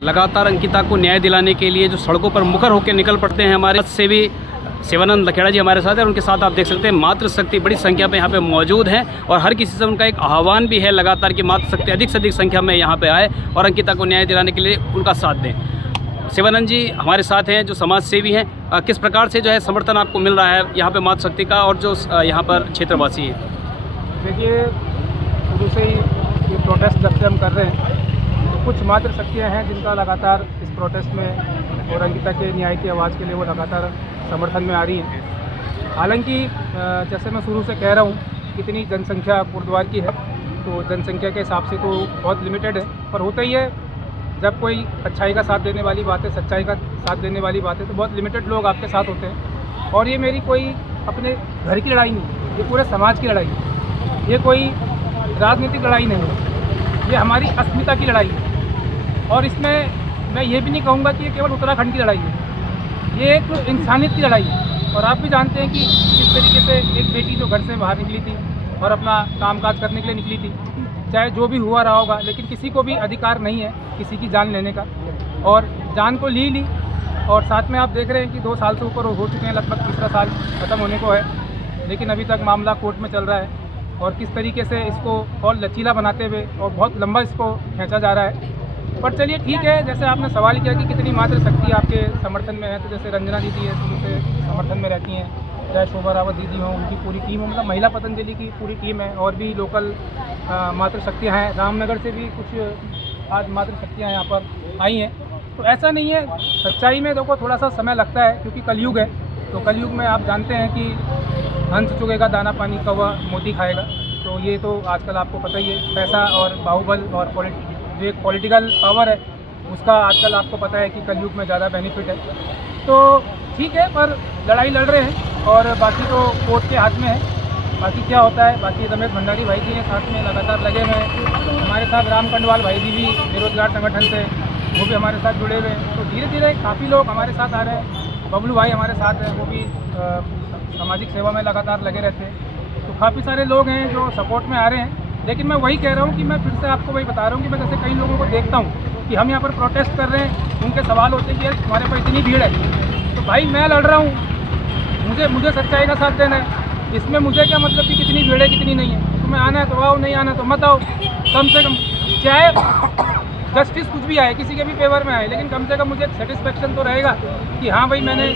लगातार अंकिता को न्याय दिलाने के लिए जो सड़कों पर मुखर होकर निकल पड़ते हैं हमारे सेवी शिवानंद लखेड़ा जी हमारे साथ हैं और उनके साथ आप देख सकते हैं मातृशक्ति बड़ी संख्या में यहाँ पे मौजूद हैं और हर किसी से उनका एक आह्वान भी है लगातार कि मातृशक्ति अधिक से अधिक संख्या में यहाँ पे आए और अंकिता को न्याय दिलाने के लिए उनका साथ दें। शिवानंद जी हमारे साथ हैं जो समाज सेवी हैं, किस प्रकार से जो है समर्थन आपको मिल रहा है यहाँ पे मातृशक्ति का और जो यहाँ पर क्षेत्रवासी हैं? देखिए, शुरू से ही ये प्रोटेस्ट जब से हम कर रहे हैं तो कुछ मातृशक्तियाँ हैं जिनका लगातार इस प्रोटेस्ट में और अंकिता के न्याय की आवाज़ के लिए वो लगातार समर्थन में आ रही हैं। हालांकि जैसे मैं शुरू से कह रहा हूँ कितनी जनसंख्या कोटद्वार की है तो जनसंख्या के हिसाब से तो बहुत लिमिटेड है, पर होता ही है जब कोई अच्छाई का साथ देने वाली बात है, सच्चाई का साथ देने वाली बात है तो बहुत लिमिटेड लोग आपके साथ होते हैं। और ये मेरी कोई अपने घर की लड़ाई नहीं, ये पूरे समाज की लड़ाई है, ये कोई राजनीतिक लड़ाई नहीं है, ये हमारी अस्मिता की लड़ाई है। और इसमें मैं ये भी नहीं कहूँगा कि ये केवल उत्तराखंड की लड़ाई है, ये एक इंसानियत की लड़ाई है। और आप भी जानते हैं कि किस तरीके से एक बेटी जो घर से बाहर निकली थी और अपना कामकाज करने के लिए निकली थी, चाहे जो भी हुआ रहा होगा, लेकिन किसी को भी अधिकार नहीं है किसी की जान लेने का, और जान को ली और साथ में आप देख रहे हैं कि 2 साल से ऊपर हो चुके हैं, लगभग तीसरा साल ख़त्म होने को है, लेकिन अभी तक मामला कोर्ट में चल रहा है और किस तरीके से इसको और लचीला बनाते हुए और बहुत लंबा इसको खींचा जा रहा है। पर चलिए ठीक है, जैसे आपने सवाल किया कि कितनी मातृशक्ति आपके समर्थन में है, तो जैसे रंजना दीदी है शुरू से समर्थन में रहती हैं, चाहे शोभा रावत दीदी हो, उनकी पूरी टीम हो, मतलब महिला पतंजलि की पूरी टीम है, और भी लोकल मातृशक्तियाँ हैं, रामनगर से भी कुछ आज मातृशक्तियाँ यहाँ पर आई हैं। तो ऐसा नहीं है, सच्चाई में देखो थोड़ा सा समय लगता है क्योंकि कलयुग है, तो कलयुग में आप जानते हैं कि हंस चुकेगा दाना पानी कौवा मोती खाएगा, तो ये तो आजकल आपको पता ही है, पैसा और बाहुबल और जो एक पॉलिटिकल पावर है उसका आजकल आपको पता है कि कलयुग में ज़्यादा बेनिफिट है। तो ठीक है, पर लड़ाई लड़ रहे हैं और बाकी तो कोर्ट के हाथ में है, बाकी क्या होता है। बाकी रमेश भंडारी भाई जी हैं साथ में लगातार लगे हुए हैं, हमारे साथ राम कंडवाल भाई जी भी बेरोजगार संगठन से वो भी हमारे साथ जुड़े हुए हैं। तो धीरे धीरे काफ़ी लोग हमारे साथ आ रहे हैं, बबलू भाई हमारे साथ हैं, वो भी सामाजिक सेवा में लगातार लगे रहते हैं। तो काफ़ी सारे लोग हैं जो सपोर्ट में आ रहे हैं। लेकिन मैं वही कह रहा हूँ कि मैं फिर से आपको वही बता रहा हूँ कि मैं जैसे कई लोगों को देखता हूँ कि हम यहाँ पर प्रोटेस्ट कर रहे हैं, उनके सवाल होते हैं कि यार तुम्हारे पास इतनी भीड़ है, तो भाई मैं लड़ रहा हूँ, मुझे सच्चाई का साथ देना है, इसमें मुझे क्या मतलब कि कितनी भीड़ है कितनी नहीं है। तुम्हें आना है तो आओ, नहीं आना तो मत आओ, कम से कम चाहे जस्टिस कुछ भी आए, किसी के भी फेवर में आए, लेकिन कम से कम मुझे एक सेटिस्फेक्शन तो रहेगा कि हाँ भाई मैंने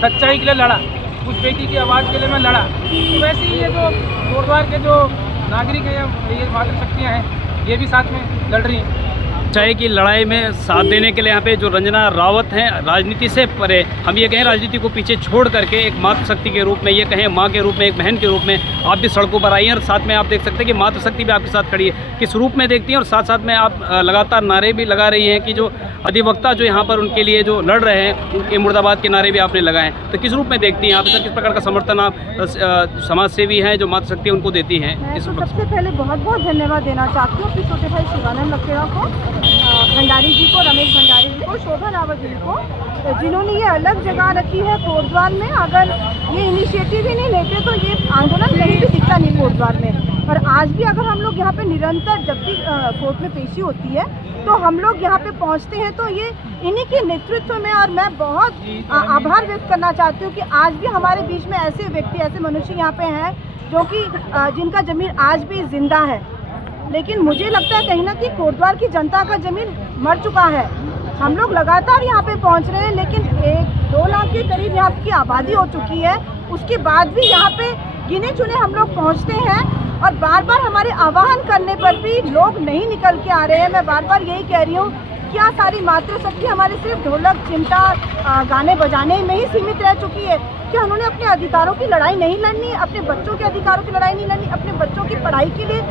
सच्चाई के लिए लड़ा, उस बेटी की आवाज़ के लिए मैं लड़ा। तो वैसे ही ये जो कोटद्वार के जो नागरिक हैं या ये मातृशक्तियाँ हैं, ये भी साथ में लड़ रही हैं। चाहे कि लड़ाई में साथ देने के लिए यहाँ पे जो रंजना रावत हैं, राजनीति से परे, हम ये कहें राजनीति को पीछे छोड़ करके एक मातृशक्ति के रूप में, ये कहें माँ के रूप में, एक बहन के रूप में आप भी सड़कों पर आई हैं और साथ में आप देख सकते हैं कि मातृशक्ति भी आपके साथ खड़ी है। किस रूप में देखती हैं और साथ साथ में आप लगातार नारे भी लगा रही हैं कि जो अधिवक्ता जो यहाँ पर उनके लिए जो लड़ रहे हैं उनके मुर्दाबाद के नारे भी आपने लगाए हैं, तो किस रूप में देखती हैं आप, किस प्रकार का समर्थन आप समाज सेवी हैं जो मातृशक्ति उनको देती हैं? मैं तो सबसे पहले बहुत बहुत धन्यवाद देना चाहती हूँ अपने छोटे भाई शिवानंद लखेड़ा को, भंडारी जी को, रमेश भंडारी जी को, शोभा रावत जी को, जिन्होंने ये अलग जगह रखी है कोटद्वार में। अगर ये इनिशिएटिव ही नहीं लेते तो ये आंदोलन कहीं भी दिखता नहीं कोटद्वार में। और आज भी अगर हम लोग यहाँ पे निरंतर जब भी कोर्ट में पेशी होती है तो हम लोग यहाँ पे पहुँचते हैं, तो ये इन्हीं के नेतृत्व में। और मैं बहुत आभार व्यक्त करना चाहती हूँ कि आज भी हमारे बीच में ऐसे व्यक्ति, ऐसे मनुष्य यहाँ पे हैं जो कि जिनका ज़मीर आज भी जिंदा है। लेकिन मुझे लगता है कहीं ना कहीं कोटद्वार की जनता का ज़मीर मर चुका है। हम लोग लगातार यहाँ पे पहुँच रहे हैं, लेकिन 1-2 लाख के करीब यहाँ की आबादी हो चुकी है, उसके बाद भी यहाँ पे गिने चुने हम लोग पहुँचते हैं और बार बार हमारे आह्वान करने पर भी लोग नहीं निकल के आ रहे हैं। मैं बार बार यही कह रही हूँ, क्या सारी मातृशक्ति हमारे सिर्फ ढोलक चिमटा गाने बजाने में ही सीमित रह चुकी है? क्या उन्होंने अपने अधिकारों की लड़ाई नहीं लड़नी, अपने बच्चों के अधिकारों की लड़ाई नहीं लड़नी, अपने बच्चों की पढ़ाई के लिए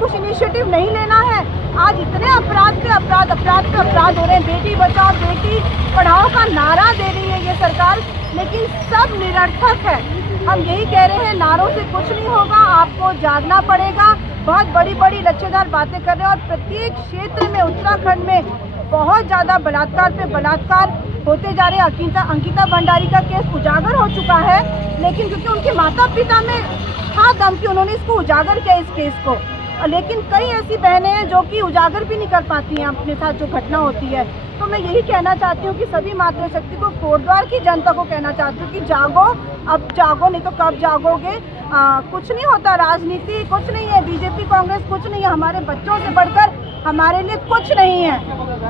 कुछ इनिशिएटिव नहीं लेना है? आज इतने अपराध पे अपराध हो रहे हैं, बेटी बचाओ बेटी पढ़ाओ का नारा दे रही है ये सरकार, लेकिन सब निरर्थक है। हम यही कह रहे हैं, नारों से कुछ नहीं होगा, आपको जागना पड़ेगा। बहुत बड़ी बड़ी लच्छेदार बातें कर रहे हैं और प्रत्येक क्षेत्र में उत्तराखंड में बहुत ज़्यादा बलात्कार पे बलात्कार होते जा रहे हैं। अंकिता भंडारी का केस उजागर हो चुका है, लेकिन क्योंकि उनके माता पिता में था दम कि उन्होंने इसको उजागर किया इस केस को, लेकिन कई ऐसी बहनें हैं जो कि उजागर भी नहीं कर पाती हैं अपने साथ जो घटना होती है। तो मैं यही कहना चाहती हूँ कि सभी मातृशक्ति को, कोटद्वार की जनता को कहना चाहती हूँ कि जागो, अब जागो, नहीं तो कब जागोगे। कुछ नहीं होता, राजनीति कुछ नहीं है, बीजेपी कांग्रेस कुछ नहीं है, हमारे बच्चों से बढ़कर हमारे लिए कुछ नहीं है।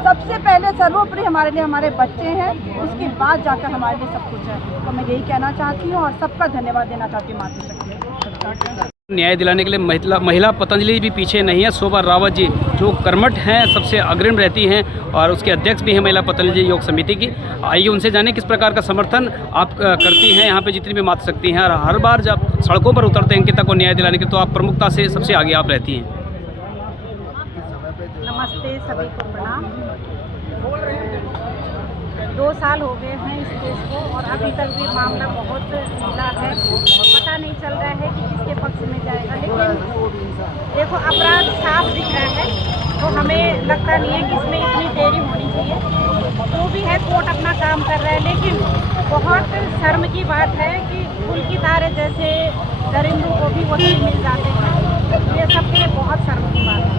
सबसे पहले सर्वोपरि हमारे लिए हमारे बच्चे हैं, उसके बाद जाकर हमारे लिए सब कुछ है। तो मैं यही कहना चाहती हूँ और सबका धन्यवाद देना चाहती हूँ मातृशक्ति। न्याय दिलाने के लिए महिला पतंजलि भी पीछे नहीं है। शोभा रावत जी जो कर्मठ हैं, सबसे अग्रिम रहती हैं और उसके अध्यक्ष भी हैं महिला पतंजलि योग समिति की। आइए उनसे जानें किस प्रकार का समर्थन आप करती हैं यहाँ पे जितनी भी मातृशक्ति हैं, और हर बार जब सड़कों पर उतरते हैं अंकिता को न्याय दिलाने के, तो आप प्रमुखता से सबसे आगे आप रहती हैं। नमस्ते, सभी को प्रणाम। 2 साल हो गए हैं इस केस को और अभी तक भी मामला बहुत ढीला है, पता नहीं चल रहा है कि किसके पक्ष में जाएगा। लेकिन देखो, अपराध साफ दिख रहा है, तो हमें लगता नहीं है कि इसमें इतनी देरी होनी चाहिए। जो भी है कोर्ट अपना काम कर रहा है, लेकिन बहुत शर्म की बात है कि पुल की तारे जैसे दरिंदों को भी वकील मिल जाते हैं। ये सबके लिए बहुत शर्म की बात है।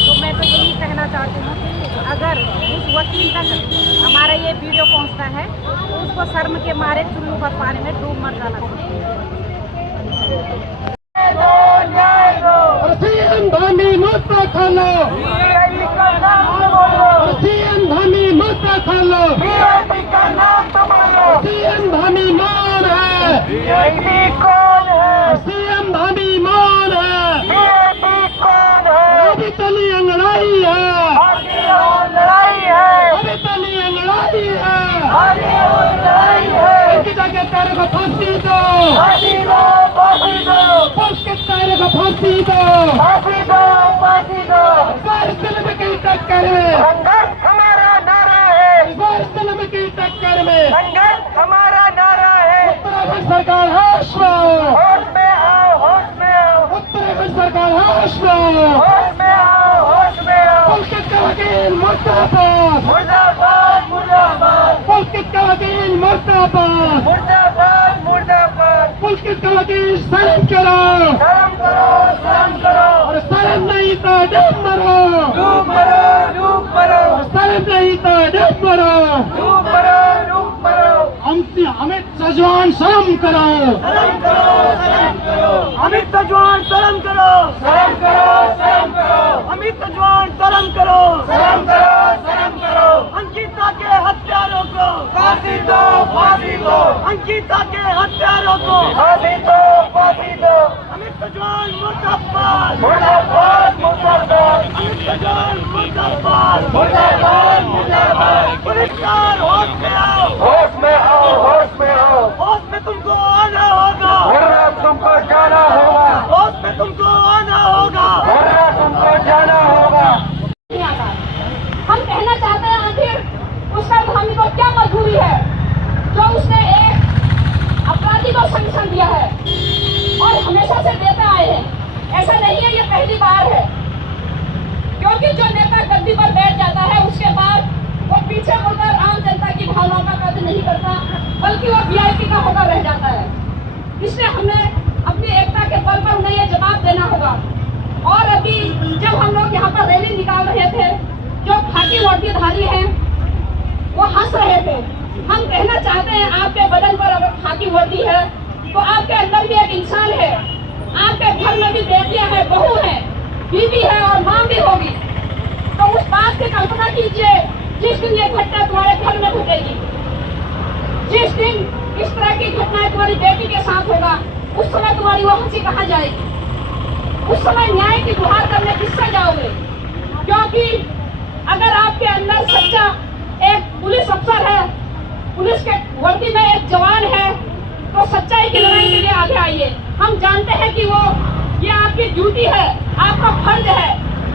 तो मैं तो यही कहना चाहती हूँ कि अगर उस वकील तक हमारा ये वीडियो पहुँचता है तो उसको शर्म के मारे चुल्लू पर पानी में डूब मर जाना चाहिए। हमारा नारा है, टक्कर में संघर्ष हमारा नारा है। उत्तराखंड सरकार होश में आओ, होश में आओ, होश में आओ। उत्तराखंड सरकार होश में आओ, होश में आओ, होश में आओ। पुलकित का वकील मुर्दाबाद, मुर्दाबाद, मुर्दाबाद। पुलकित का वकील मुर्दाबाद, मुर्दाबाद, मुर्दाबाद। पुलकित का वकील शर्म करो, शर्म करो, शर्म करो। और शर्म नहीं तो डूब मरो, डूब मरो, डूब मरो। शर्म नहीं तो डूब मरो, डूब मरो, डूब मरो। अमित सजवान शर्म करो, शर्म करो, शर्म करो। अमित सजवान शर्म करो, शर्म करो, शर्म करो। अमित सजवान शर्म करो, शर्म करो, शर्म करो। अंकिता के हत्यारों को फांसी दो, फांसी दो। अंकिता के हत्यारों को फांसी दो, फांसी दो। अमित सजवान मुर्दाबाद, मुर्दाबाद, मुर्दाबाद। अमित सजवान मुर्दाबाद, मुर्दाबाद, मुर्दाबाद। पुलिसकार होश में आओ, होश में आओ, होश में आओ। होश में तुमको आना होगा, वरना तुमको जाना होगा। होश में तुमको आना होगा, वरना तुमको जाना होगा। हम कहना चाहते हैं आखिर उसका हामी को क्या मजबूरी है जो उसने एक अपराधी को संरक्षण दिया है और हमेशा से देते आए हैं। ऐसा नहीं है ये पहली बार है, क्योंकि जो नेता गद्दी पर बैठ जाता है उसके बाद वो पीछे मुड़कर आम जनता की भावनाओं का कदर नहीं करता, बल्कि वो वीआईपी का होकर रह जाता है। इसलिए हमें अपनी एकता के बल पर उन्हें ये जवाब देना होगा। और अभी जब हम लोग यहाँ पर रैली निकाल रहे थे, जो खाकी वर्दीधारी हैं वो हंस रहे थे। हम कहना चाहते हैं आपके बदन पर अगर खाकी वर्दी है तो आपके अंदर भी एक इंसान है। आपके घर में भी बेटियां हैं, बहू है, बीवी है और मां भी होगी। तो उस बात की कल्पना कीजिए जिस दिन ये घटना तुम्हारे घर में घटेगी, जिस दिन इस तरह की घटनाएं तुम्हारी बेटी के साथ होगा, उस समय तुम्हारी वो हंसी कहाँ जाएगी? उस समय न्याय की गुहार करने किससे जाओगे? क्योंकि अगर आपके अंदर सच्चा एक पुलिस अफसर है, पुलिस के वर्दी में एक जवान है, तो सच्चाई की लड़ाई के लिए आगे आइए। हम जानते हैं कि वो ये आपकी ड्यूटी है, आपका फर्ज है,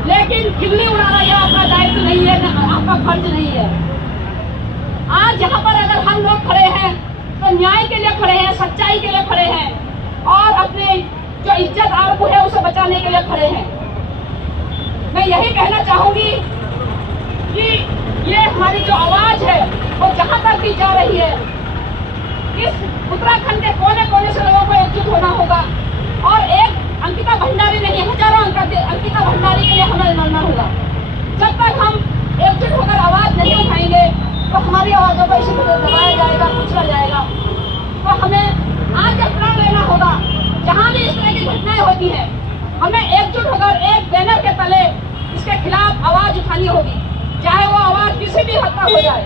लेकिन खिल्ली उड़ाना यह आपका दायित्व नहीं है, आपका फर्ज नहीं है। आज यहाँ पर अगर हम लोग खड़े हैं तो न्याय के लिए खड़े हैं, सच्चाई के लिए खड़े हैं और अपने जो इज्जत आबरू है उसे बचाने के लिए खड़े हैं। मैं यही कहना चाहूंगी कि ये हमारी जो आवाज है वो जहाँ तक भी जा रही है, इस उत्तराखंड के कोने कोने से लोगों को एकजुट होना होगा। और एक अंकिता भंडारी नहीं, हजारों अंकिता भंडारी के लिए हमें लड़ना होगा। जब तक हम एकजुट होकर आवाज नहीं उठाएंगे तो हमारी आवाजों को इसी तरह दबाया जाएगा, कुचला जाएगा। तो हमें आज जब प्रण लेना होगा, जहाँ भी इस तरह की घटनाएं होती हैं, हमें एकजुट होकर एक बैनर के तले इसके खिलाफ आवाज उठानी होगी, चाहे वो आवाज किसी भी हद तक हो जाए,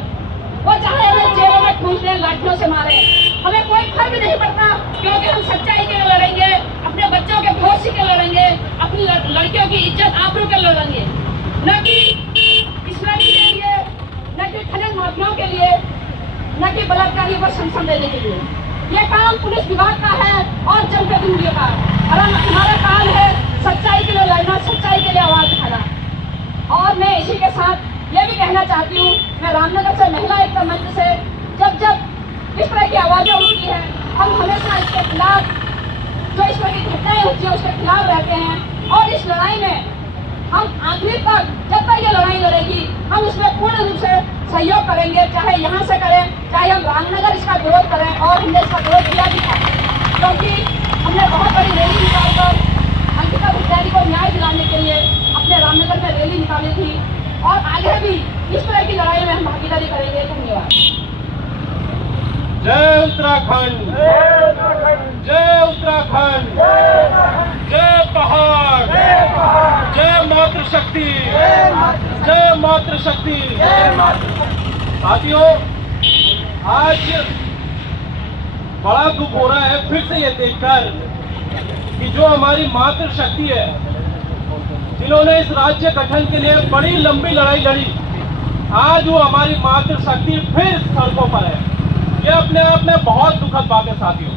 वो चाहे हमें जेलों में ठूंस दें, लाठियों से मारे, हमें कोई फर्क नहीं पड़ता, क्योंकि हम सच्चाई के लिए लड़ेंगे, अपने बच्चों के भविष्य के लड़ेंगे, अपनी लड़कियों की इज्जत आबरू के लड़ेंगे, न कि इस्लामी के लिए, न कि खनन माफियाओं के लिए, न कि बलात्कारियों को संरक्षण देने के लिए। ये काम पुलिस विभाग का है और जनप्रतिनिधियों का, और हमारा काम है सच्चाई के लिए लड़ना, सच्चाई के लिए आवाज उठाना। और मैं इसी के साथ ये भी कहना चाहती हूँ, मैं रामनगर से महिला एकता मंच से जब इस तरह की आवाजें उठती हैं, हम हमेशा इसके खिलाफ, जो इस तरह की घटनाएं होती हैं उसके खिलाफ रहते हैं। और इस लड़ाई में हम आखिर तक, जब तक ये लड़ाई लड़ेगी, हम इसमें पूर्ण रूप से सहयोग करेंगे, चाहे यहाँ से करें, चाहे हम रामनगर इसका विरोध करें। और हमने इसका विरोध किया भी था, क्योंकि हमने बहुत बड़ी रैली निकालकर अंकिता भंडारी को न्याय दिलाने के लिए अपने रामनगर में रैली निकाली थी, और आगे भी इस तरह की लड़ाई में हम भागीदारी करेंगे। धन्यवाद। जय उत्तराखंड, जय उत्तराखंड, जय पहाड़, जय मातृशक्ति, जय मातृशक्ति। साथियों, आज बड़ा दुख हो रहा है फिर से ये देखकर कि जो हमारी मातृशक्ति है, जिन्होंने इस राज्य गठन के लिए बड़ी लंबी लड़ाई लड़ी, आज वो हमारी मातृशक्ति फिर सड़कों पर है। ये अपने आप में बहुत दुखद बात है। साथियों,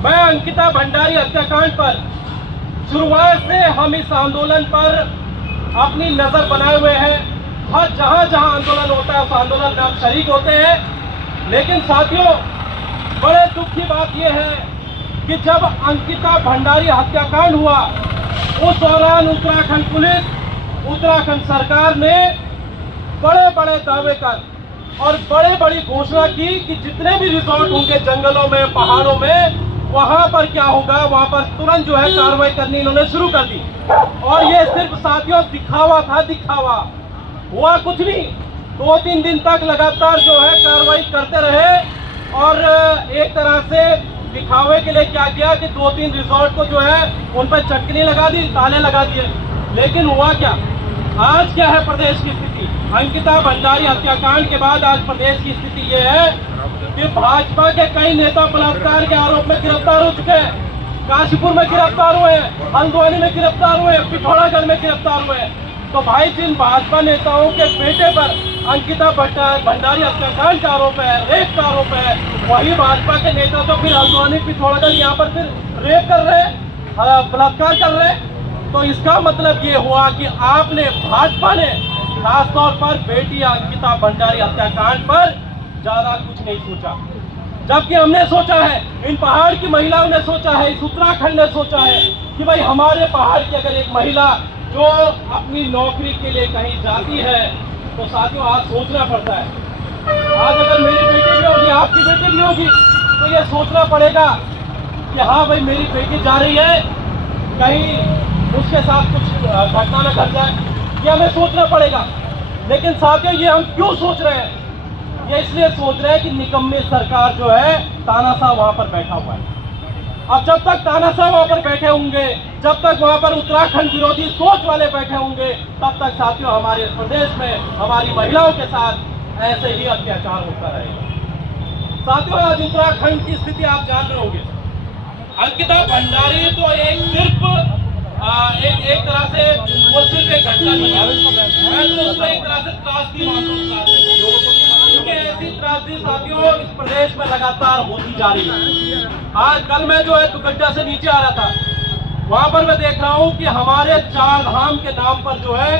मैं अंकिता भंडारी हत्याकांड पर शुरुआत से हम इस आंदोलन पर अपनी नजर बनाए हुए हैं। हर जहां जहां आंदोलन होता है उस आंदोलन में हम शरीक होते हैं। लेकिन साथियों, बड़े दुख की बात यह है कि जब अंकिता भंडारी हत्याकांड हुआ, उस दौरान उत्तराखंड पुलिस, उत्तराखंड सरकार ने बड़े बड़े दावे कर और बड़े बड़ी घोषणा की कि जितने भी रिजॉर्ट होंगे जंगलों में, पहाड़ों में, वहां पर क्या होगा, वहां पर तुरंत जो है कार्रवाई करनी इन्होंने शुरू कर दी। और ये सिर्फ साथियों दिखावा था, दिखावा हुआ कुछ नहीं। 2-3 दिन तक लगातार जो है कार्रवाई करते रहे, और एक तरह से दिखावे के लिए क्या किया कि 2-3 रिजॉर्ट को जो है उन पर चटकनी लगा दी, ताले लगा दिए। लेकिन हुआ क्या? आज क्या है प्रदेश की स्थिति? अंकिता भंडारी हत्याकांड के बाद आज प्रदेश की स्थिति ये है कि भाजपा के कई नेता बलात्कार के आरोप में गिरफ्तार हो चुके हैं। काशीपुर में गिरफ्तार हुए, हल्द्वानी में गिरफ्तार हुए, पिथौरागढ़ में गिरफ्तार हुए। तो भाई, जिन भाजपा नेताओं के बेटे पर अंकिता भंडारी हत्याकांड का आरोप है, रेप का आरोप है, वही भाजपा के नेता तो फिर हल्द्वानी, पिथौरागढ़ यहाँ पर फिर रेप कर रहे, बलात्कार कर रहे। तो इसका मतलब ये हुआ कि आपने, भाजपा ने खासतौर पर बेटी अंकिता भंडारी हत्याकांड पर ज्यादा कुछ नहीं सोचा, जबकि हमने सोचा है, इन पहाड़ की महिलाओं ने सोचा है, इस उत्तराखंड ने सोचा है कि भाई हमारे पहाड़ की अगर एक महिला जो अपनी नौकरी के लिए कहीं जाती है तो साथियों आज सोचना पड़ता है। आज अगर मेरी बेटी भी होगी, आपकी बेटी भी होगी, तो ये सोचना पड़ेगा कि हाँ भाई मेरी बेटी जा रही है, कहीं उसके साथ कुछ घटना न घट जाए, ये हमें सोचना पड़ेगा। लेकिन साथियों, ये हम क्यों सोच रहे हैं? ये इसलिए सोच रहे हैं कि निकम्मी सरकार जो है तानाशाह वहां पर बैठा हुआ है। अब जब तक तानाशाह वहां पर बैठे होंगे, जब तक वहां पर उत्तराखंड विरोधी सोच वाले बैठे होंगे, तब तक साथियों हमारे प्रदेश में हमारी महिलाओं के साथ ऐसे ही अत्याचार होता रहेगा। साथियों, आज उत्तराखंड की स्थिति आप जान रहे होंगे। अंकिता भंडारी तो एक तरह से वो सिर्फ एक घटना नहीं है, मैं तो उसको एक तरह से त्रासदी मानता हूँ, क्योंकि ऐसी त्रासदी साथियों इस प्रदेश में लगातार होती जा रही है। आज कल मैं जो है दुगड्डा से नीचे आ रहा था, वहां पर मैं देख रहा हूँ कि हमारे 4 धाम के नाम पर जो है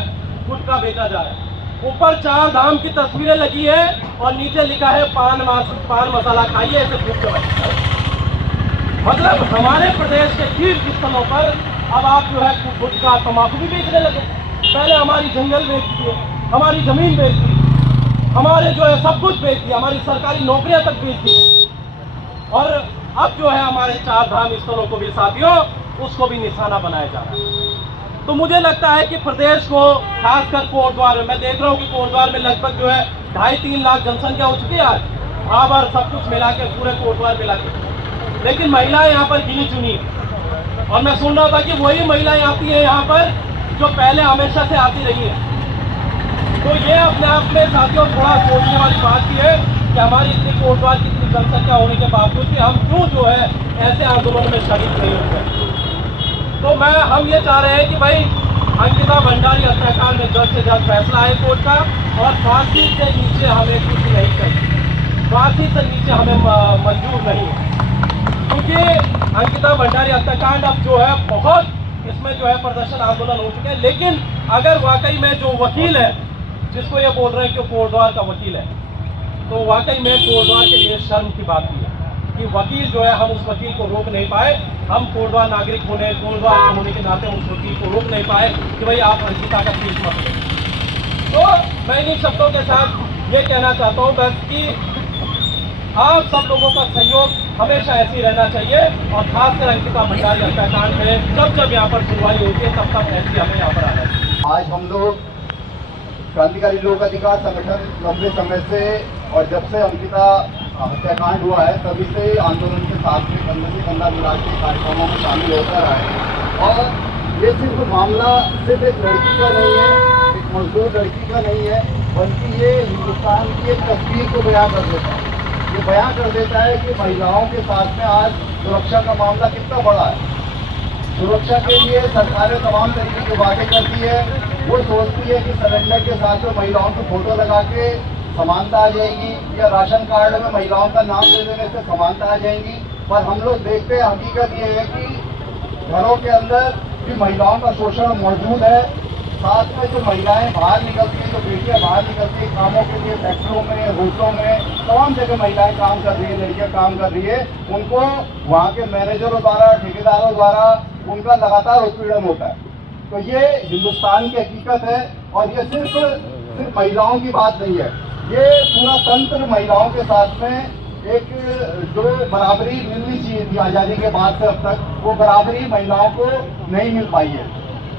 गुटखा बेचा जा रहा है। ऊपर 4 धाम की तस्वीरें लगी है और नीचे लिखा है पान मसाला खाइए, ऐसे गुटखा। मतलब हमारे प्रदेश के तीर्थ स्थलों पर अब आप जो है गुटखा, तंबाकू भी बेचने लगे। पहले हमारी जंगल बेचती है, हमारी जमीन बेचती है, हमारे जो है सब कुछ बेचती है, हमारी सरकारी नौकरियां तक बेचती है। और अब जो है हमारे 4 धाम स्थलों को भी साथियों उसको भी निशाना बनाया जा रहा है। तो मुझे लगता है कि प्रदेश को, खासकर कोटद्वार में, मैं देख रहा हूँ कि कोटद्वार में लगभग जो है 2.5-3 लाख जनसंख्या हो चुकी है आज, आवर सब कुछ मिला के, पूरे कोटद्वार मिला के, लेकिन महिलाएं यहाँ पर गिनी चुनी है। और मैं सुन रहा था कि वही महिलाएं आती हैं यहाँ पर जो पहले हमेशा से आती रही हैं। तो ये अपने आप में साथियों थोड़ा सोचने वाली बात की है कि हमारी इतनी कोटद्वार की इतनी जनसंख्या होने के बावजूद कि हम क्यों जो है ऐसे आंदोलन में शरीक नहीं होते। तो हम ये चाह रहे हैं कि भाई अंकिता भंडारी हत्याकांड में जल्द से जल्द फैसला आए कोर्ट का, और फांसी से नीचे हमें कुछ नहीं चाहिए, फांसी से नीचे हमें मंजूर नहीं है। क्योंकि अंकिता भंडारी हत्याकांड अब जो है बहुत, इसमें जो है प्रदर्शन आंदोलन हो चुके हैं, लेकिन अगर वाकई में जो वकील है, जिसको ये बोल रहे हैं कि कोटद्वार का वकील है, तो वाकई में कोटद्वार के लिए शर्म की बात है कि वकील जो है, हम उस वकील को रोक नहीं पाए। हम कोटद्वार नागरिक होने, कोटद्वार के होने के नाते उस वकील को रोक नहीं पाए कि भाई आप अंकिता का फीस मत लें। तो मैं इन शब्दों के साथ ये कहना चाहता हूँ बस कि आप सब लोगों का सहयोग हमेशा ऐसे ही रहना चाहिए, और खासकर अंकिता भंडारी हत्याकांड में जब यहाँ पर सुनवाई होती है तब ऐसी हमें यहाँ पर आना चाहिए। आज हम लोग क्रांतिकारी लोक अधिकार संगठन लंबे समय से, और जब से अंकिता हत्याकांड हुआ है तभी से आंदोलन के साथ में कंधे से कंधा मिला के कार्यक्रमों में शामिल होकर आए। और ये सिर्फ मामला सिर्फ एक लड़की का नहीं है, एक मजदूर लड़की का नहीं है, बल्कि ये हिंदुस्तान की एक तस्वीर को बयां कर देता है। ये बयां कर देता है कि महिलाओं के साथ में आज सुरक्षा का मामला कितना बड़ा है। सुरक्षा के लिए सरकारें तमाम तरीके की बातें करती है। वो सोचती है कि सिलेंडर के साथ में महिलाओं की फोटो लगा के समानता आ जाएगी, या राशन कार्ड में महिलाओं का नाम दे देने से समानता आ जाएगी। पर हम लोग देखते हैं, हकीकत ये है कि घरों के अंदर भी महिलाओं का शोषण मौजूद है। साथ में जो महिलाएं बाहर निकलती हैं, जो बेटियां बाहर निकलती हैं कामों के लिए, फैक्ट्रियों में, होटलों में, तमाम जगह महिलाएं काम कर रही है, लड़कियां काम कर रही है, उनको वहाँ के मैनेजरों द्वारा, ठेकेदारों द्वारा उनका लगातार उत्पीड़न होता है। तो ये हिंदुस्तान की हकीकत है, और ये सिर्फ महिलाओं की बात नहीं है, ये पूरा तंत्र महिलाओं के साथ में एक जो बराबरी मिलनी चाहिए थी आज़ादी के बाद से अब तक, वो बराबरी महिलाओं को नहीं मिल पाई है।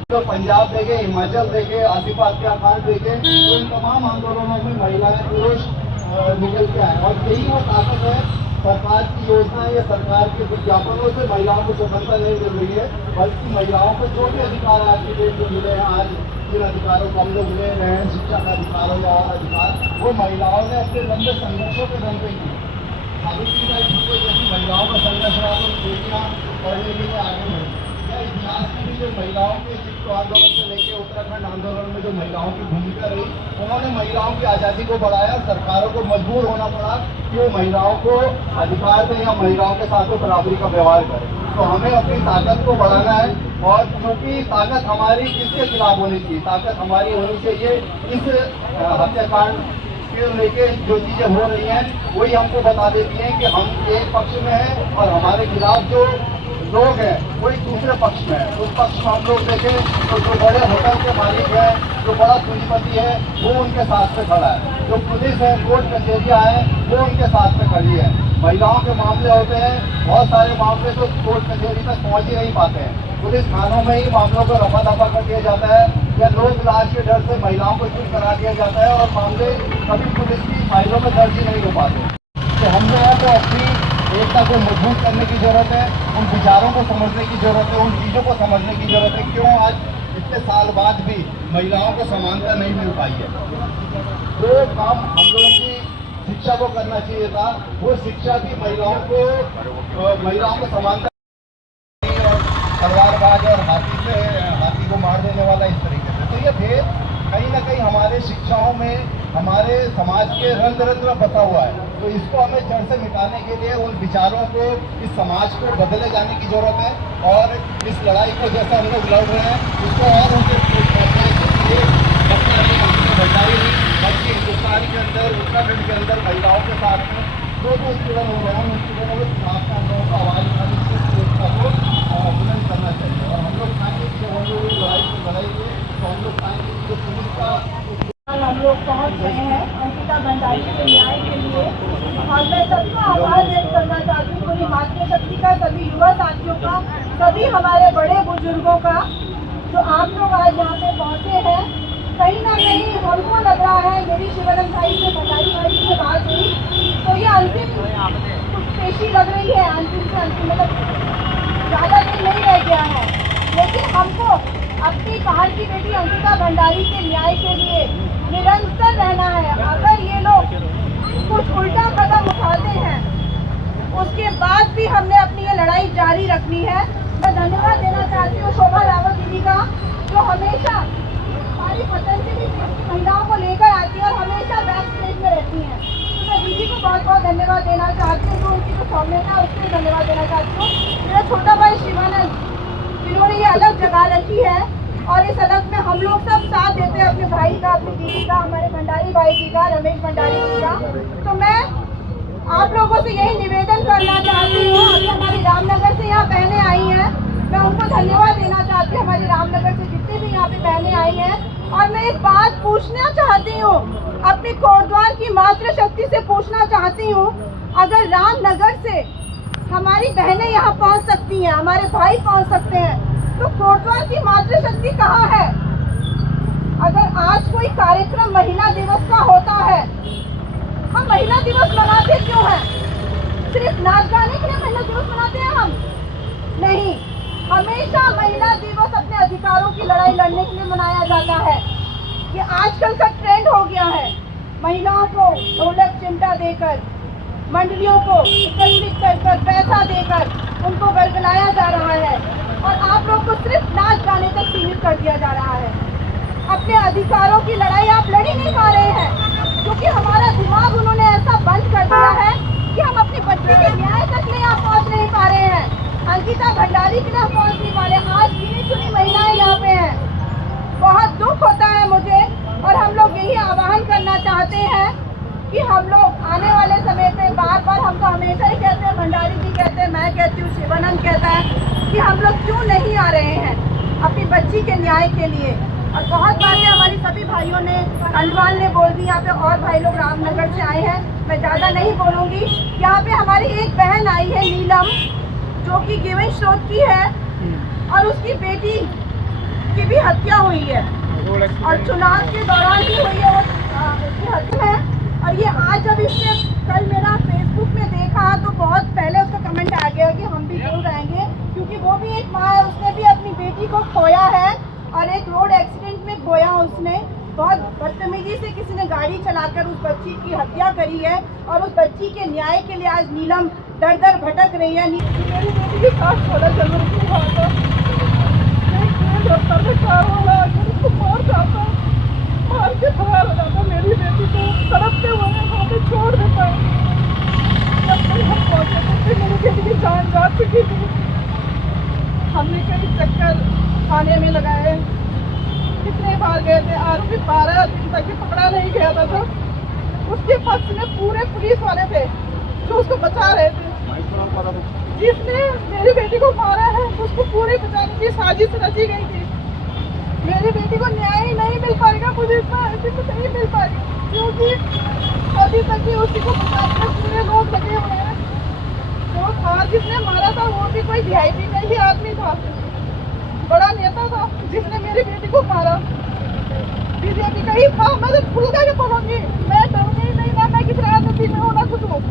तो पंजाब देखे, हिमाचल देखे, आसिफा हत्याकांड देखे, तो इन तमाम आंदोलनों में महिलाएं, पुरुष निकल के आए, और यही वो ताकत है। सरकार की योजनाएं या सरकार के विज्ञापनों से महिलाओं को सफलता नहीं मिल रही है, बल्कि महिलाओं को जो भी अधिकार आज की डेट में मिले हैं, आज जिन अधिकारों को हम लोग मिले हैं, शिक्षा का अधिकार हो या और अधिकार, वो महिलाओं ने अपने लंबे संघर्षों के दम पे किए। सावित्रीबाई फुले जैसी महिलाओं का संघर्ष रहा तो बेटियाँ पढ़ने के लिए आगे बढ़ी। या इतिहास की भी जो महिलाओं के चिपको आंदोलन से लेकर उत्तराखंड आंदोलन में जो महिलाओं की भूमिका रही, उन्होंने महिलाओं की आज़ादी को बढ़ाया। सरकारों को मजबूर होना पड़ा कि वो महिलाओं को अधिकार दें या महिलाओं के साथ वो बराबरी का व्यवहार करें। तो हमें अपनी ताकत को बढ़ाना है, और क्योंकि ताकत हमारी किसके खिलाफ होनी चाहिए, ताकत हमारी होनी चाहिए इस हत्याकांड के लेके जो चीज़ें हो रही हैं वही हमको बता देती हैं कि हम एक पक्ष में हैं, और हमारे खिलाफ जो लोग हैं वही दूसरे पक्ष में है। उस पक्ष में हम लोग देखें तो जो बड़े होटल के मालिक हैं, जो बड़ा पूंजीपति है, वो उनके साथ में खड़ा है। जो पुलिस है, कोर्ट कचहरियाँ हैं, वो उनके साथ में खड़ी है। महिलाओं के मामले होते हैं, बहुत सारे मामले तो कोर्ट कचहरी तक पहुँच ही नहीं पाते हैं। पुलिस थानों में ही मामलों को रफा दफा कर दिया जाता है, या लोक लाज के डर से महिलाओं को चुप करा दिया जाता है, और मामले कभी पुलिस की फाइलों में दर्ज ही नहीं हो पाते। तो हम लोगों को अपनी एकता को मजबूत करने की ज़रूरत है, उन विचारों को समझने की ज़रूरत है, उन चीज़ों को समझने की ज़रूरत है क्यों आज इतने साल बाद भी महिलाओं को समानता नहीं मिल पाई है। जो काम हम लोगों की शिक्षा को करना चाहिए था, वो शिक्षा भी महिलाओं को समानता, और तलवारबाज और हाथी को मार देने वाला इस तरीके से। तो ये भेद कहीं ना कहीं हमारे शिक्षाओं में, हमारे समाज के रंग रंग में बसा हुआ है। तो इसको हमें जड़ से मिटाने के लिए उन विचारों को, इस समाज को बदले जाने की ज़रूरत है, और इस लड़ाई को जैसे हम लोग लड़ रहे हैं उसको और उनके बल्कि हिंदुस्तान के अंदर, उत्तराखंड के अंदर महिलाओं के साथ में जो उत्पीड़न हो रहे हैं उन उत्पीड़नों के खिलाफ हम लोगों को आवाज़ उठाने की एकता को बुलंद करना चाहिए। और हम लोग चाहेंगे कि जब हम लोग लड़ाई को लड़ाएंगे तो हम लोग चाहेंगे कि जो पुलिस का हम लोग पहुंच गए हैं अंकिता भंडारी के न्याय के लिए, और मैं सबका आभार व्यक्त करना चाहती हूँ पूरी मातृशक्ति का, सभी युवा साथियों का, सभी हमारे बड़े बुजुर्गों का जो आप लोग आज यहाँ पे पहुँचे हैं। कहीं ना कहीं हमको लग रहा है, मेरी शिवानंद भाई से, भंडारी भाई से बात हुई तो ये अंतिम कुछ पेशी लग रही है, अंतिम से अंतिम, मतलब ज़्यादा दिन नहीं रह गया है। लेकिन हमको अपनी पहाड़ की बेटी अंकिता भंडारी के न्याय के लिए निरंतर रहना है। अगर ये लोग कुछ उल्टा कदम उठाते हैं उसके बाद भी हमने अपनी ये लड़ाई जारी रखनी है। मैं धन्यवाद देना चाहती हूँ शोभा रावत दीदी का, जो हमेशा हमारी पतंजलि महिलाओं को लेकर आती है और हमेशा बैक स्टेज में रहती हैं। तो मैं दीदी को बहुत बहुत धन्यवाद देना चाहती हूँ, जो उनकी जो सौम्यता है उसके लिए धन्यवाद देना चाहती हूँ। मेरा छोटा भाई शिवानंद, जिन्होंने ये अलग जगह रखी है और इस अलग में हम लोग सब साथ देते हैं, अपने भाई का, अपनी दीदी का, हमारे भंडारी भाई जी का, रमेश भंडारी जी का। तो मैं आप लोगों से यही निवेदन करना चाहती हूँ, अभी हमारी रामनगर से यहाँ बहनें आई हैं, मैं उनको धन्यवाद देना चाहती हूँ, हमारी रामनगर से जितनी भी यहाँ पे बहनें आई हैं। और मैं एक बात पूछना चाहती हूँ, अपनी कोटद्वार की मातृशक्ति से पूछना चाहती हूँ, अगर रामनगर से हमारी बहनें यहाँ पहुँच सकती हैं, हमारे भाई पहुँच सकते हैं, तो कोटद्वार की मातृशक्ति कहाँ है? अगर आज कोई कार्यक्रम महिला दिवस का होता है, हम महिला दिवस मनाते क्यों हैं? सिर्फ नाच गाने के लिए महिला दिवस मनाते हैं हम? नहीं, हमेशा महिला दिवस अपने अधिकारों की लड़ाई लड़ने के लिए मनाया जाता है। ये आजकल का ट्रेंड हो गया है, महिलाओं को ढोलक चिमटा देकर, मंडलियों को एकत्रित कर पैसा देकर उनको बरगलाया जा रहा है और आप लोग को सिर्फ नाच गाने तक सीमित कर दिया जा रहा है। अपने अधिकारों की लड़ाई आप लड़ ही नहीं पा रहे हैं, क्योंकि हमारा दिमाग उन्होंने ऐसा बंद कर दिया है कि हम अपनी बच्ची के न्याय तक नहीं आप पहुँच नहीं पा रहे हैं। अंकिता भंडारी के लिए पहुँच नहीं पा रहे। आज गिनी चुनी महिलाएं यहाँ पे हैं, बहुत दुख होता है मुझे। और हम लोग यही आह्वान करना चाहते हैं कि हम लोग आने वाले समय पे बार बार, हम तो हमेशा ही कहते हैं, भंडारी जी कहते हैं, मैं कहती हूँ, शिवानंद कहता है कि हम लोग क्यों नहीं आ रहे हैं अपनी बच्ची के न्याय के लिए। और बहुत बातें हमारी सभी भाइयों ने, अंडवाल ने बोल दी, यहाँ पे और भाई लोग रामनगर से आए हैं, मैं ज़्यादा नहीं बोलूँगी। यहाँ पे हमारी एक बहन आई है नीलम, जो कि गिवन स्रोत की है और उसकी बेटी की भी हत्या हुई है और चुनाव के दौरान भी हुई है, उसकी हत्या है। और ये आज जब इसने कल मेरा फेसबुक में देखा तो बहुत पहले उसका कमेंट आ गया कि हम भी जरूर आएंगे, क्योंकि वो भी एक माँ है, उसने भी अपनी बेटी को खोया है और एक रोड एक्सीडेंट में खोया उसने। बहुत बदतमीजी से किसी ने गाड़ी चलाकर उस बच्ची की हत्या करी है और उस बच्ची के न्याय के लिए आज नीलम दर दर भटक रही है। मेरी बेटी के साथ 16 जनवरी की बात है, मार के फरार हो जाता, मेरी बेटी को तड़पते हुए वहाँ पे छोड़ देता है। जब तक हम पहुँचे थे मेरी बेटी की जान जा चुकी थी। हमने कई चक्कर थाने में लगाए, कितने बार गए थे, आरोपी 12 दिन तक पकड़ा नहीं गया था। तो उसके पक्ष में पूरे पुलिस वाले थे जो उसको बचा रहे थे। जिसने मेरी बेटी को मारा है उसको पूरी बचाने की साजिश रची गई थी। मेरी बेटी को न्याय ही नहीं मिल पाएगा, मुझे इतना नहीं मिल पाएगा, क्योंकि अभी तक भी उसी को बचाने में पूरे लोग लगे हुए हैं। जो था जिसने मारा था वो भी कोई वीआईपी का ही आदमी था, बड़ा नेता था जिसने मेरी बेटी को मारा, बीजेपी का ही था। मैं तो खुल करके बोलूँगी, मैं डरूंगी नहीं ना, मैं किसी राजनीति में होना कुछ हूँ।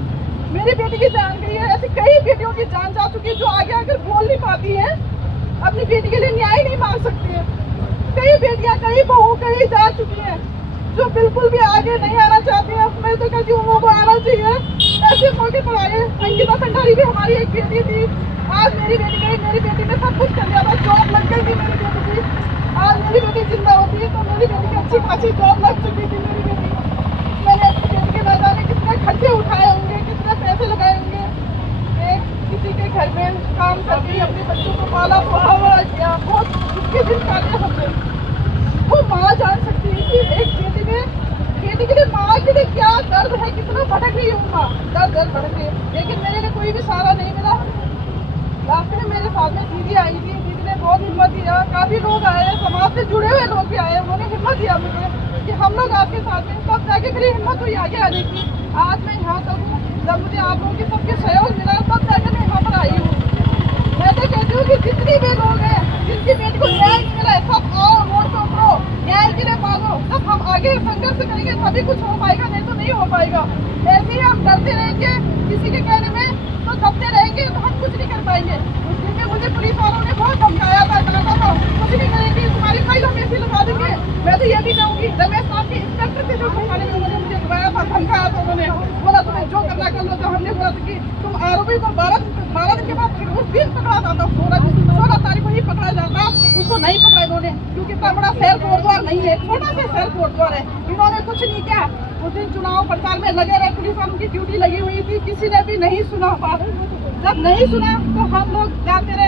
मेरी बेटी की जान गई है, ऐसी कई बेटियों की जान जा चुकी है जो आगे आकर बोल नहीं पाती है, अपनी बेटी के लिए न्याय नहीं मांग सकती है। कई बेटियां, कई बहू कहीं जा चुकी हैं जो बिल्कुल भी आगे नहीं आना चाहती है। मैं तो कहती हूँ वो आना चाहिए, ऐसे मौके पर आए। अंकिता भंडारी भी हमारी एक बेटी थी, आज मेरी बेटी गई, मेरी बेटी ने सब कुछ कर लिया था, जॉब लग गई थी मेरी बेटी की। आज मेरी बेटी जिंदा होती है तो मेरी बेटी की अच्छी खासी जॉब लग चुकी थी। मेरी बेटी, मैंने अपनी बेटी के न जाने कितने खर्चे उठाए होंगे, कितने पैसे लगाए होंगे। एक किसी के घर में काम करके अपने बच्चों को पाला पोसा किया, बहुत उसके दिन काटे होते। वो माँ जान सकती है कि एक बेटी के लिए माँ के लिए क्या दर्द है, कितना भटक रही है माँ, दर दर भटक रही है। लेकिन मेरे लिए कोई भी सहारा नहीं मिला। रास्ते में मेरे साथ में दीदी आई थी, दीदी ने बहुत हिम्मत दिया, काफ़ी लोग आए, समाज से जुड़े हुए लोग भी आए, उन्होंने हिम्मत दिया मुझे कि हम लोग आपके साथ में, तब जाके मेरी हिम्मत हुई आगे आने की। आज मैं यहाँ तक हूँ, जब मुझे आप लोगों की सबके सहयोग मिला तब जाकर मैं यहाँ पर आई हूँ। मैं तो कहती हूँ कि जितनी भी लोग हैं जिनकी बेटी को न्याय नहीं मिला है, सब आओ रोड पे उतरो, न्याय के लिए मांगो। तब हम आगे संघर्ष करेंगे तभी कुछ हो पाएगा, नहीं तो नहीं हो पाएगा। ऐसे ही हम डरते रहेंगे किसी के कहने में, तो दबते रहेंगे तो हम कुछ नहीं कर पाएंगे। उस दिन में मुझे पुलिस वालों ने बहुत धमकाया था, कहा था कुछ नहीं करेंगे, तुम्हारी फाइल हम ऐसी लगा देंगे। मैं तो ये भी कहूँगी, रमेश साहब के इंस्पेक्टर थे जो थाने में, उन्होंने मुझे बुलाया था, धमकाया था। उन्होंने बोला तुम्हें जो करना कर लो। तो हमने बोला था कि तुम आरोपी को 12 दिन के बाद उस दिन पकड़ा जाता, 16 तारीख को ही पकड़ा जाता, उसको नहीं पकड़ा इन्होंने, क्योंकि इतना बड़ा शहर कोटद्वार नहीं है, छोटा सा शहर कोटद्वार है। इन्होंने कुछ नहीं किया। उस दिन चुनाव प्रचार में लगे रहे, पुलिस वालों की ड्यूटी लगी हुई थी, किसी ने भी नहीं सुना बात। जब नहीं सुना तो हम लोग जाते रहे।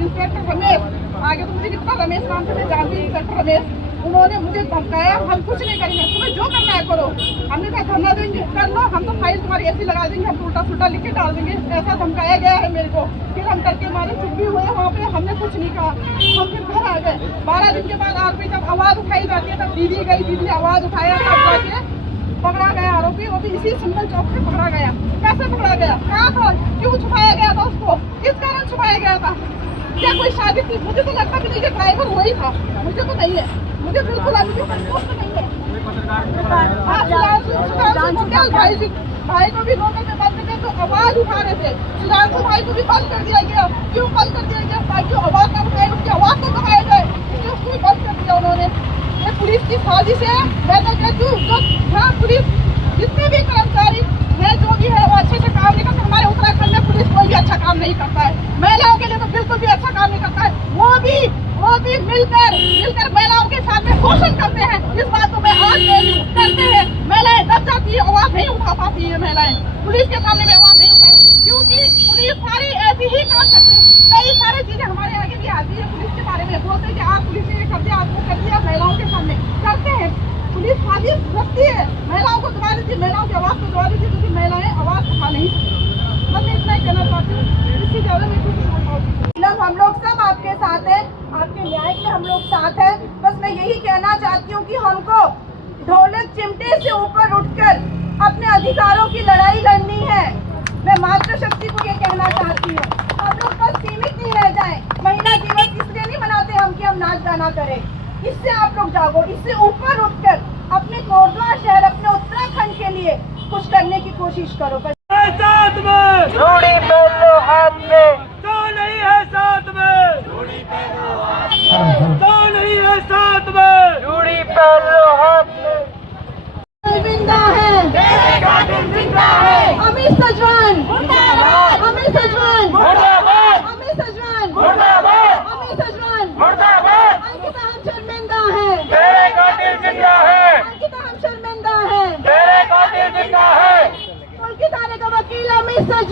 इंस्पेक्टर रमेश, आगे तो मुझे कितना रमेश नाम से मैं जानती हूँ, इंस्पेक्टर रमेश, उन्होंने मुझे धमकाया, हम कुछ नहीं करेंगे, तुम्हें जो करना है करो। हमने कहा धरना देंगे, कर लो, हम तो फाइल तुम्हारी ऐसी लगा देंगे, हम उल्टा सुल्टा लिख के डाल देंगे। ऐसा धमकाया गया है मेरे को। फिर हम डर के मारे चुप भी हुए वहाँ पे, हमने कुछ नहीं कहा, हम फिर घर आ गए। 12 दिन के बाद आरोपी जब आवाज़ उठाई जाती है तब दीदी गई, दीदी ने आवाज़ उठाया, तब जाके पकड़ा गया आरोपी। वो भी इसी सिंगल चौक से पकड़ा गया। कैसे पकड़ा गया, कहाँ था, क्यों छुपाया गया था उसको, किस कारण छुपाया गया था, क्या कोई शादी थी? मुझे तो लगता भी नहीं कि ड्राइवर वही था, मुझे तो नहीं है, मुझे बिल्कुल अभी संतोष नहीं है। भाई को भी रोकने में बंद थे तो आवाज उठा रहे थे, सुधांशु भाई को भी बंद कर दिया गया। क्यों बंद कर दिया गया? ताकि आवाज ना उठाए, उसकी आवाज तो दबाया जाए, इसलिए उसको भी बंद कर दिया उन्होंने। ये पुलिस की साजिश है। मैं तो कहती हूँ जो हाँ पुलिस जितने भी कर्मचारी है जो भी है वो अच्छे से काम नहीं करते। हमारे उत्तराखंड में पुलिस कोई भी अच्छा काम नहीं करता है, महिलाओं के लिए तो बिल्कुल भी अच्छा काम नहीं करता है। वो भी मिलकर महिलाओं के साथ में शोषण करते हैं। इस बात को मैं आज कह रही हूँ, करते हैं। महिलाएं दब जाती है, आवाज नहीं उठा पाती है महिलाएं, पुलिस के सामने में आवाज नहीं उठाए, क्योंकि पुलिस सारी ऐसी ही काम करती है। कई सारी चीजें हमारे आगे भी आती है पुलिस के बारे में, बोलते हैं कि आज पुलिस ने ये कर दिया, आज वो कर दिया, महिलाओं के सामने करते हैं। पुलिस साजिश रखती है, महिलाओं को दबा देती है, महिलाओं की आवाज को दबा देती है, क्योंकि महिलाएं आवाज उठा नहीं सकती। बस मैं इतना ही कहना चाहती हूँ, इससे ज्यादा मैं कुछ नहीं बोल पाऊंगी। हम लोग सब आपके साथ हैं, आपके न्याय के हम लोग साथ हैं। बस मैं यही कहना चाहती हूँ कि हमको ढोलक चिमटे से ऊपर उठकर अपने अधिकारों की लड़ाई लड़नी है। मैं मातृशक्ति को ये कहना चाहती हूँ, हम लोग बस सीमित नहीं रह जाएं। महिला दिवस इसलिए नहीं मनाते हम कि हम नाच गाना करें, इससे आप लोग जागो, इससे ऊपर उठकर अपने कोटद्वार शहर, अपने उत्तराखंड के लिए कुछ करने की कोशिश करो। साथ में जोड़ी पहनो हाथ में, जो नहीं है साथ में जोड़ी पहनो हाथ में, जो नहीं है साथ में जोड़ी पहनो हाथ में। जिंदा है, जिंदा है, अमित सजवान मुर्दाबाद, अमित सजवान मुर्दाबाद, अमित सजवान मुर्दाबाद, अमित सजवान मुर्दाबाद। अंकिता हम शर्मिंदा है, तेरे कातिल जिंदा है, अंकिता हम शर्मिंदा है, तेरे कातिल जिंदा है। पुलकित थाने का वकील अमित सजवान।